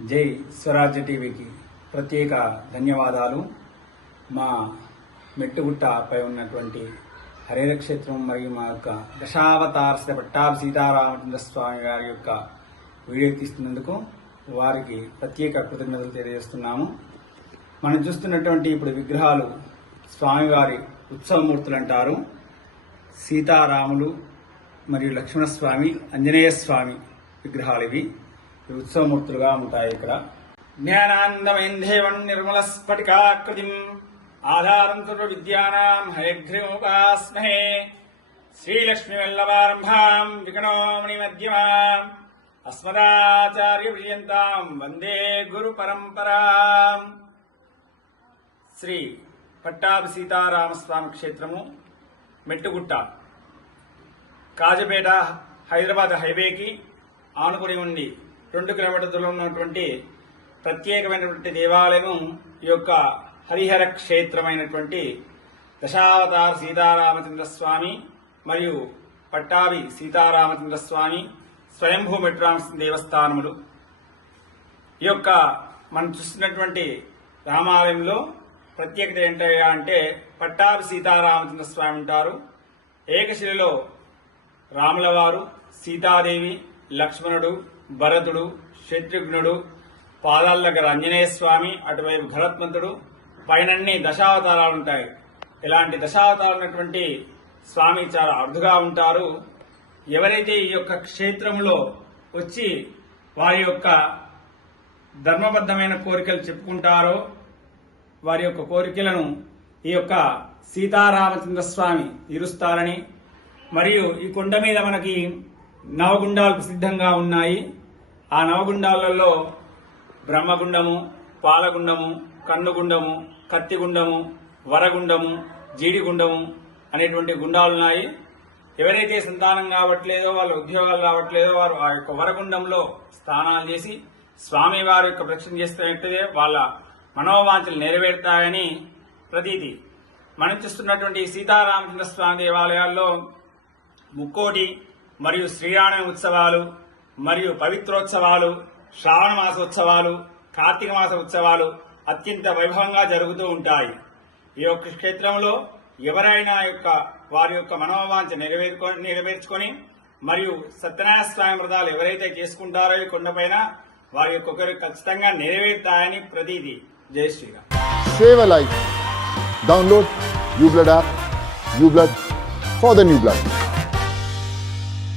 జై స్వరాజ్య టీవీకి ప్రత్యేక ధన్యవాదాలు. మా మెట్టుగుట్టపై ఉన్నటువంటి హరిహర క్షేత్రం మరియు మా యొక్క దశావతార పట్టాభి సీతారామచంద్ర స్వామి గారి యొక్క వీడియో తీస్తున్నందుకు వారికి ప్రత్యేక కృతజ్ఞతలు తెలియజేస్తున్నాము. మనం చూస్తున్నటువంటి ఇప్పుడు విగ్రహాలు స్వామివారి ఉత్సవమూర్తులు అంటారు. సీతారాములు మరియు లక్ష్మణస్వామి, ఆంజనేయ స్వామి విగ్రహాలు ఇవి ఉత్సవమూర్తులుగా ఉంటాయి. ఇక్కడ జ్ఞానానందమేందేవం నిర్మల స్ఫటికాకృతిం ఆధారం సర్వ విద్యానాం హయగ్రీవముపాస్మహే శ్రీలక్ష్మీవల్లభారంభాం వికణోమణి మధ్యమాం అస్మదాచార్య పర్యంతాం వందే గురు పరంపరాం. శ్రీ పట్టాభి సీతారామస్వామి క్షేత్రము మెట్టుగుట్ట, కాజపేట, హైదరాబాద్ హైవేకి ఆనుకుని ఉండి 2 కిలోమీటర్ల దూరంలో ఉన్నటువంటి ప్రత్యేకమైనటువంటి దేవాలయం ఈ యొక్క హరిహర క్షేత్రమైనటువంటి దశావతార సీతారామచంద్ర స్వామి మరియు పట్టాభి సీతారామచంద్ర స్వామి స్వయంభూ మెట్రామ దేవస్థానములు. ఈ యొక్క మనం చూస్తున్నటువంటి రామాలయంలో ప్రత్యేకత ఏంటయ్యా అంటే పట్టాభి సీతారామచంద్ర స్వామి ఉంటారు. ఏకశిలలో రాముల వారు, సీతాదేవి, లక్ష్మణుడు, భరతుడు, శత్రుఘ్నుడు, పాదాల దగ్గర ఆంజనేయ స్వామి, అటువైపు గరుత్మంతుడు, పైనన్ని దశావతారాలు ఉంటాయి. ఇలాంటి దశావతారాలు ఉన్నటువంటి స్వామి చాలా అరుదుగా ఉంటారు. ఎవరైతే ఈ యొక్క క్షేత్రంలో వచ్చి వారి యొక్క ధర్మబద్ధమైన కోరికలు చెప్పుకుంటారో వారి యొక్క కోరికలను ఈ యొక్క సీతారామచంద్ర స్వామి తీరుస్తారని, మరియు ఈ కొండ మీద మనకి నవగుండాలు సిద్ధంగా ఉన్నాయి. ఆ నవగుండాలలో బ్రహ్మగుండము, పాలగుండము, కన్నుగుండము, కత్తిగుండము, వరగుండము, జీడిగుండము అనేటువంటి గుండాలున్నాయి. ఎవరైతే సంతానం కావట్లేదో, వాళ్ళ ఉద్యోగాలు రావట్లేదో వారు ఆ యొక్క వరగుండంలో స్నానాలు చేసి స్వామి వారి యొక్క ప్రక్షణ చేస్తున్నట్టే వాళ్ళ మనోవాంఛలు నెరవేరుతాయని ప్రతీతి. మనం చూస్తున్నటువంటి సీతారామచంద్ర స్వామి దేవాలయాల్లో ముక్కోటి మరియు శ్రీరామ ఉత్సవాలు మరియు పవిత్రోత్సవాలు, శ్రావణ మాసోత్సవాలు, కార్తీక మాస ఉత్సవాలు అత్యంత వైభవంగా జరుగుతూ ఉంటాయి. ఈ యొక్క క్షేత్రంలో ఎవరైనా వారి యొక్క మనోవాంఛ నెరవేర్చుకొని మరియు సత్యనారాయణ స్వామి వ్రతాలు ఎవరైతే చేసుకుంటారో ఈ కొండపైన వారి యొక్క కోరిక ఖచ్చితంగా నెరవేరుతాయని ప్రతీతి. జై Sriram. Save a life. Download uBlood app. uBlood for the new blood.